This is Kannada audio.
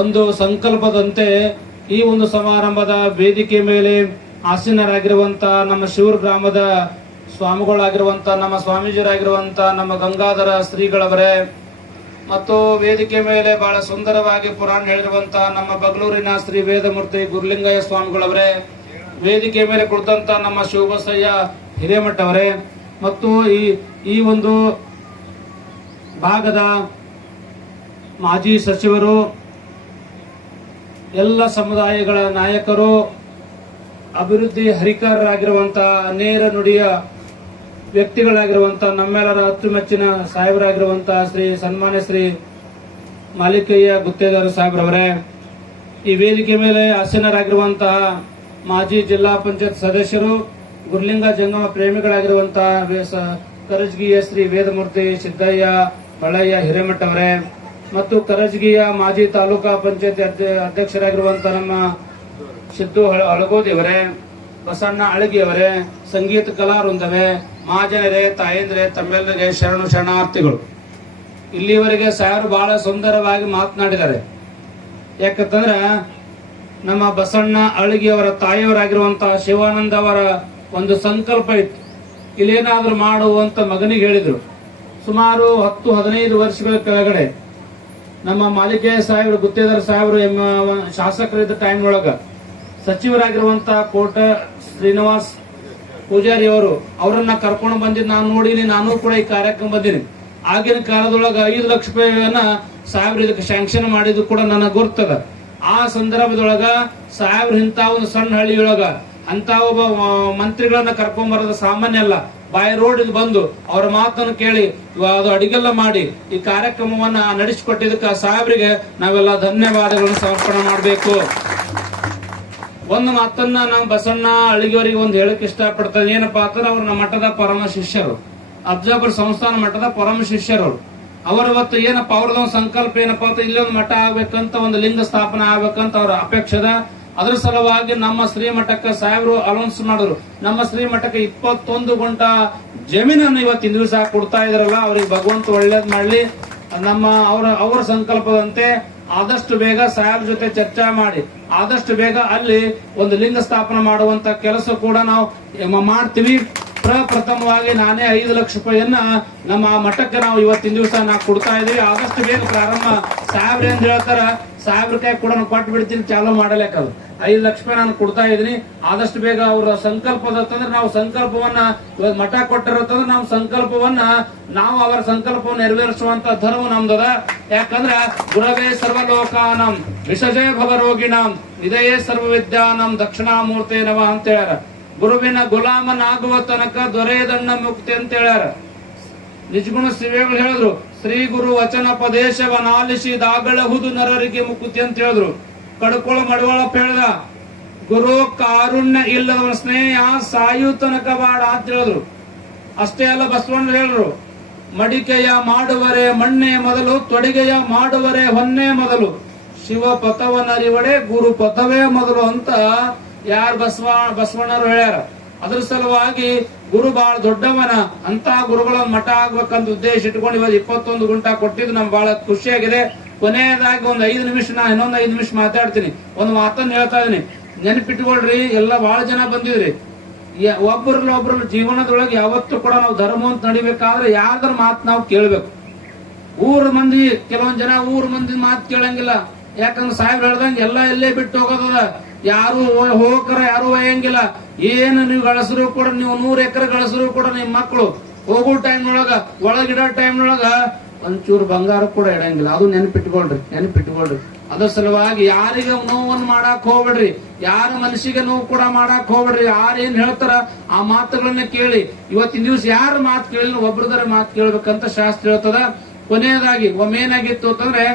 ಒಂದು ಸಂಕಲ್ಪದಂತೆ ಈ ಒಂದು ಸಮಾರಂಭದ ವೇದಿಕೆ ಮೇಲೆ ಆಸೀನರಾಗಿರುವಂತ ನಮ್ಮ ಶಿವೂರು ಗ್ರಾಮದ ಸ್ವಾಮಿಗಳಾಗಿರುವಂತ ನಮ್ಮ ಸ್ವಾಮೀಜಿರಾಗಿರುವಂತ ನಮ್ಮ ಗಂಗಾಧರ ಶ್ರೀಗಳವರೇ ಮತ್ತು ವೇದಿಕೆ ಮೇಲೆ ಬಹಳ ಸುಂದರವಾಗಿ ಪುರಾಣ ಹೇಳಿರುವಂತ ನಮ್ಮ ಬಗಲೂರಿನ ಶ್ರೀ ವೇದಮೂರ್ತಿ ಗುರುಲಿಂಗಯ್ಯ ಸ್ವಾಮಿಗಳವರೇ, ವೇದಿಕೆ ಮೇಲೆ ಕುಳಿತಂತ ನಮ್ಮ ಶಿವಬಸಯ್ಯ ಹಿರೇಮಠ ಅವರೇ ಮತ್ತು ಈ ಒಂದು ಭಾಗದ ಮಾಜಿ ಸಚಿವರು, ಎಲ್ಲ ಸಮುದಾಯಗಳ ನಾಯಕರು, ಅಭಿವೃದ್ಧಿ ಹರಿಕಾರರಾಗಿರುವಂತಹ ನೇರ ನುಡಿಯ ವ್ಯಕ್ತಿಗಳಾಗಿರುವಂತಹ ನಮ್ಮೆಲ್ಲರ ಅಚ್ಚುಮೆಚ್ಚಿನ ಸಾಹೇಬರಾಗಿರುವಂತಹ ಸನ್ಮಾನ್ಯ ಶ್ರೀ ಮಾಲಿಕಯ್ಯ ಗುತ್ತೇದಾರ ಸಾಹೇಬ್ರವರೇ, ಈ ವೇದಿಕೆ ಮೇಲೆ ಆಸೀನರಾಗಿರುವಂತಹ ಮಾಜಿ ಜಿಲ್ಲಾ ಪಂಚಾಯತ್ ಸದಸ್ಯರು, ಗುರುಲಿಂಗ ಜಂಗಮ ಪ್ರೇಮಿಗಳಾಗಿರುವಂತಹ ಕರಜಗಿಯ ಶ್ರೀ ವೇದಮೂರ್ತಿ ಸಿದ್ದಯ್ಯ ಬಳ್ಳಯ್ಯ ಹಿರೇಮಠ ಅವರೇ ಮತ್ತು ಕರಜಗಿಯ ಮಾಜಿ ತಾಲೂಕಾ ಪಂಚಾಯತ್ ಅಧ್ಯಕ್ಷರಾಗಿರುವಂತಹ ನಮ್ಮ ಸಿದ್ದು ಅಳಗೋದಿಯವರೇ, ಬಸಣ್ಣ ಅಳಗಿಯವರೇ, ಸಂಗೀತ ಕಲಾವೃಂದವೇ, ಮಹಾಜನರೇ, ತಾಯಂದ್ರೆ, ತಮ್ಮೆಲ್ಲರಿಗೆ ಶರಣಾರ್ಥಿಗಳು. ಇಲ್ಲಿವರೆಗೆ ಸಾರು ಬಹಳ ಸುಂದರವಾಗಿ ಮಾತನಾಡಿದ್ದಾರೆ. ಯಾಕಂತಂದ್ರ ನಮ್ಮ ಬಸಣ್ಣ ಅಳಗಿಯವರ ತಾಯಿಯವರಾಗಿರುವಂತಹ ಶಿವಾನಂದ ಅವರ ಒಂದು ಸಂಕಲ್ಪ ಇತ್ತು, ಇಲ್ಲೇನಾದ್ರೂ ಮಾಡುವಂತ ಮಗನಿಗೆ ಹೇಳಿದ್ರು. ಸುಮಾರು 10-15 ವರ್ಷಗಳ ಕೆಳಗಡೆ ನಮ್ಮ ಮಾಲಿಕೆಯ ಸಾಹೇಬರು, ಗುತ್ತೇದಾರ ಸಾಹೇಬರು ಶಾಸಕರಿದ್ದ ಟೈಮ್ ಒಳಗ ಸಚಿವರಾಗಿರುವಂತಹ ಕೋಟ ಶ್ರೀನಿವಾಸ್ ಪೂಜಾರಿ ಅವರನ್ನ ಕರ್ಕೊಂಡು ಬಂದಿದ್ದು ನಾನು ನೋಡಿನಿ. ನಾನು ಕೂಡ ಈ ಕಾರ್ಯಕ್ರಮ ಬಂದಿನಿ. ಆಗಿನ ಕಾಲದೊಳಗ 5 ಲಕ್ಷ ರೂಪಾಯಿಯನ್ನ ಸಾಹೇಬ್ರು ಇದಕ್ಕೆ ಸ್ಯಾಂಕ್ಷನ್ ಮಾಡಿದ್ದು ಕೂಡ ನನಗೆ ಗೊತ್ತದ. ಆ ಸಂದರ್ಭದೊಳಗ ಸಾಹೇಬ್ರು ಇಂತ ಒಂದು ಸಣ್ಣ ಹಳ್ಳಿಯೊಳಗ ಅಂತ ಒಬ್ಬ ಮಂತ್ರಿಗಳನ್ನ ಕರ್ಕೊಂಡ್ ಬರೋದು ಸಾಮಾನ್ಯ ಅಲ್ಲ. ಬಾಯ್ ರೋಡ್ ಬಂದು ಅವರ ಮಾತನ್ನು ಕೇಳಿ ಅದು ಅಡಿಗೆಲ್ಲ ಮಾಡಿ ಈ ಕಾರ್ಯಕ್ರಮವನ್ನ ನಡೆಸಿಕೊಟ್ಟಿದ್ದಕ್ಕೆ ಸಾಹೇಬ್ರಿಗೆ ನಾವೆಲ್ಲ ಧನ್ಯವಾದಗಳನ್ನು ಸಮರ್ಪಣೆ ಮಾಡಬೇಕು. ಒಂದು ಮಾತನ್ನ ನಾವು ಬಸಣ್ಣ ಅಳಿಗೆಯವರಿಗೆ ಒಂದು ಹೇಳಕ್ ಇಷ್ಟಪಡ್ತೇನೆ. ಏನಪ್ಪಾ ಅಂತಂದ್ರೆ ಅವ್ರು ನಮ್ಮ ಮಠದ ಪರಮ ಶಿಷ್ಯರು, ಅಬ್ಜಾಪುರ ಸಂಸ್ಥಾನ ಮಠದ ಪರಮ ಶಿಷ್ಯರು. ಅವರವತ್ತು ಏನಪ್ಪಾ ಅವ್ರದೊಂದು ಸಂಕಲ್ಪ ಏನಪ್ಪಾ ಅಂತ ಇಲ್ಲೊಂದು ಮಠ ಆಗ್ಬೇಕಂತ, ಒಂದು ಲಿಂಗ ಸ್ಥಾಪನೆ ಆಗ್ಬೇಕಂತ ಅವ್ರ ಅಪೇಕ್ಷದ. ಅದ್ರ ಸಲುವಾಗಿ ನಮ್ಮ ಶ್ರೀಮಠಕ್ಕೆ ಸಾಹೇಬರು ಅನೌನ್ಸ್ ಮಾಡಿದ್ರು. ನಮ್ಮ ಶ್ರೀಮಠಕ್ಕೆ 21 ಗುಂಟ ಜಮೀನನ್ನು ಇವತ್ತಿನ ದಿವಸ ಕೊಡ್ತಾ ಇದಾರಲ್ಲ, ಅವ್ರಿಗೆ ಭಗವಂತ ಒಳ್ಳೇದ್ ಮಾಡ್ಲಿ. ನಮ್ಮ ಅವರ ಸಂಕಲ್ಪದಂತೆ ಆದಷ್ಟು ಬೇಗ ಸಾಹೇಬ್ ಜೊತೆ ಚರ್ಚೆ ಮಾಡಿ ಆದಷ್ಟು ಬೇಗ ಅಲ್ಲಿ ಒಂದು ಲಿಂಗ ಸ್ಥಾಪನೆ ಮಾಡುವಂತ ಕೆಲಸ ಕೂಡ ನಾವು ಮಾಡ್ತೀವಿ. ಪ್ರಪ್ರಥಮವಾಗಿ ನಾನೇ 5 ಲಕ್ಷ ರೂಪಾಯಿಯನ್ನ ನಮ್ಮ ಮಠಕ್ಕೆ ನಾವು ಇವತ್ತಿನ ದಿವಸ ನಾವು ಕೊಡ್ತಾ ಇದೀವಿ. ಆದಷ್ಟು ಬೇಗ ಪ್ರಾರಂಭ ಸಾಹೇಬ್ರ ಏನ್ ಹೇಳ್ತಾರ ಸಾಹೇಬ್ರ ಕೈ ಕೂಡ ನಾನು ಕೊಟ್ಟು ಬಿಡ್ತೀನಿ, ಚಾಲೂ ಮಾಡಲೇಕದು. 5 ಲಕ್ಷ ರೂಪಾಯಿ ನಾನು ಕೊಡ್ತಾ ಇದೀನಿ. ಆದಷ್ಟು ಬೇಗ ಅವರ ಸಂಕಲ್ಪದಂದ್ರೆ ನಾವು ಸಂಕಲ್ಪವನ್ನ ಇವತ್ತು ಮಠ ಕೊಟ್ಟಿರತ್ತಂದ್ರೆ ನಾವು ಸಂಕಲ್ಪವನ್ನ ನಾವು ಅವರ ಸಂಕಲ್ಪವನ್ನು ನೆರವೇರಿಸುವಂತ ಧರ್ಮ ನಮ್ದದ. ಯಾಕಂದ್ರ ಗುರವೇ ಸರ್ವಲೋಕಾನಂ ವಿಷಜಯ ಭವರೋಗಿಣಂ ನಿಧಯೇ ಸರ್ವ ವಿದ್ಯಾನಂ ದಕ್ಷಿಣಾಮೂರ್ತಿ ನವ ಅಂತ ಹೇಳ್ಯಾರ. ಗುರುವಿನ ಗುಲಾಮನಾಗುವ ತನಕ ದೊರೆಯದಣ್ಣ ಮುಕ್ತಿ ಅಂತ ಹೇಳ್ಯಾರ. ನಿಜಗುಣ ಶ್ರೀಗಳು ಹೇಳಿದ್ರು, ಶ್ರೀ ಗುರು ವಚನ ಪದೇಶವನಾಲಿಸಿ ದಾಗಳಹುದು ನರರಿಗೆ ಮುಕುತಿ ಅಂತ ಹೇಳಿದ್ರು. ಕಡ್ಕೊಳ ಮಡವಳಪ್ಪ ಹೇಳ್ದ, ಗುರು ಕಾರುಣ್ಯ ಇಲ್ಲದವನ ಸ್ನೇಹ ಸಾಯು ತನಕ ಬಾಡ ಅಂತ ಹೇಳಿದ್ರು. ಅಷ್ಟೇ ಅಲ್ಲ, ಬಸವಣ್ಣ ಹೇಳಿದ್ರು, ಮಡಿಕೆಯ ಮಾಡುವರೆ ಮಣ್ಣೆ ಮೊದಲು, ತೊಡಿಗೆಯ ಮಾಡುವರೆ ಹೊನ್ನೆ ಮೊದಲು, ಶಿವ ಪಥವನರಿವಡೆ ಗುರು ಪಥವೇ ಮೊದಲು ಅಂತ ಯಾರು ಬಸವಣ್ಣರು ಹೇಳ್ಯಾರ. ಅದ್ರ ಸಲುವಾಗಿ ಗುರು ಬಹಳ ದೊಡ್ಡವನ ಅಂತ ಗುರುಗಳ ಮಠ ಆಗ್ಬೇಕಂತ ಉದ್ದೇಶ ಇಟ್ಕೊಂಡು ಇವತ್ತು 21 ಗುಂಟ ಕೊಟ್ಟಿದ್ದು ನಮ್ಗೆ ಬಹಳ ಖುಷಿಯಾಗಿದೆ. ಕೊನೆಯದಾಗಿ ಒಂದು 5 ನಿಮಿಷ ಇನ್ನೊಂದು 5 ನಿಮಿಷ ಮಾತಾಡ್ತೀನಿ. ಒಂದು ಮಾತನ್ನ ಹೇಳ್ತಾ ಇದೀನಿ, ನೆನಪಿಟ್ಕೊಳ್ರಿ. ಎಲ್ಲ ಬಹಳ ಜನ ಬಂದಿದ್ರಿ. ಒಬ್ಬರಲ್ಲ ಜೀವನದೊಳಗೆ ಯಾವತ್ತೂ ಕೂಡ ನಾವು ಧರ್ಮ ಅಂತ ನಡಿಬೇಕಾದ್ರೆ ಯಾರ್ದಾರ ಮಾತು ನಾವು ಕೇಳ್ಬೇಕು. ಊರ ಮಂದಿ ಕೆಲವೊಂದ್ ಜನ ಊರ್ ಮಂದಿ ಮಾತು ಕೇಳಂಗಿಲ್ಲ. ಯಾಕಂದ್ರೆ ಸಾಹೇಬ್ರು ಹೇಳ್ದಂಗೆ ಎಲ್ಲ ಎಲ್ಲೇ ಬಿಟ್ಟು ಹೋಗೋದದ. ಯಾರು ಹೋಗಕರ ಯಾರು ಒಯ್ಯಂಗಿಲ್ಲ. ಏನು ನೀವು ಗಳಿಸಿದ್ರು ಕೂಡ, ನೀವು 100 ಎಕರೆ ಗಳಿಸಿದ್ರು ಕೂಡ ನಿಮ್ ಮಕ್ಕಳು ಹೋಗೋ ಟೈಮ್ ನೊಳಗ ಒಳಗಿಡೋ ಟೈಮ್ ನೊಳಗ ಒಂಚೂರು ಬಂಗಾರ ಕೂಡ ಇಡಂಗಿಲ್ಲ. ಅದು ನೆನಪಿಟ್ಕೊಳ್ರಿ. ಅದ್ರ ಸಲುವಾಗಿ ಯಾರಿಗೆ ನೋವನ್ನು ಮಾಡಕ್ ಹೋಗ್ಬೇಡ್ರಿ, ಯಾರ ಮನಸ್ಸಿಗೆ ನೋವು ಕೂಡ ಮಾಡಕ್ ಹೋಗ್ಬೇಡ್ರಿ. ಯಾರೇನ್ ಹೇಳ್ತಾರ ಆ ಮಾತುಗಳನ್ನ ಕೇಳಿ. ಇವತ್ತಿನ ದಿವಸ ಯಾರ ಮಾತು ಕೇಳಿ ಒಬ್ರದರ ಮಾತು ಕೇಳ್ಬೇಕಂತ ಶಾಸ್ತ್ರ ಹೇಳ್ತದ. ಕೊನೆಯದಾಗಿ ಒಮ್ಮೇನಾಗಿತ್ತು ಅಂತಂದ್ರೆ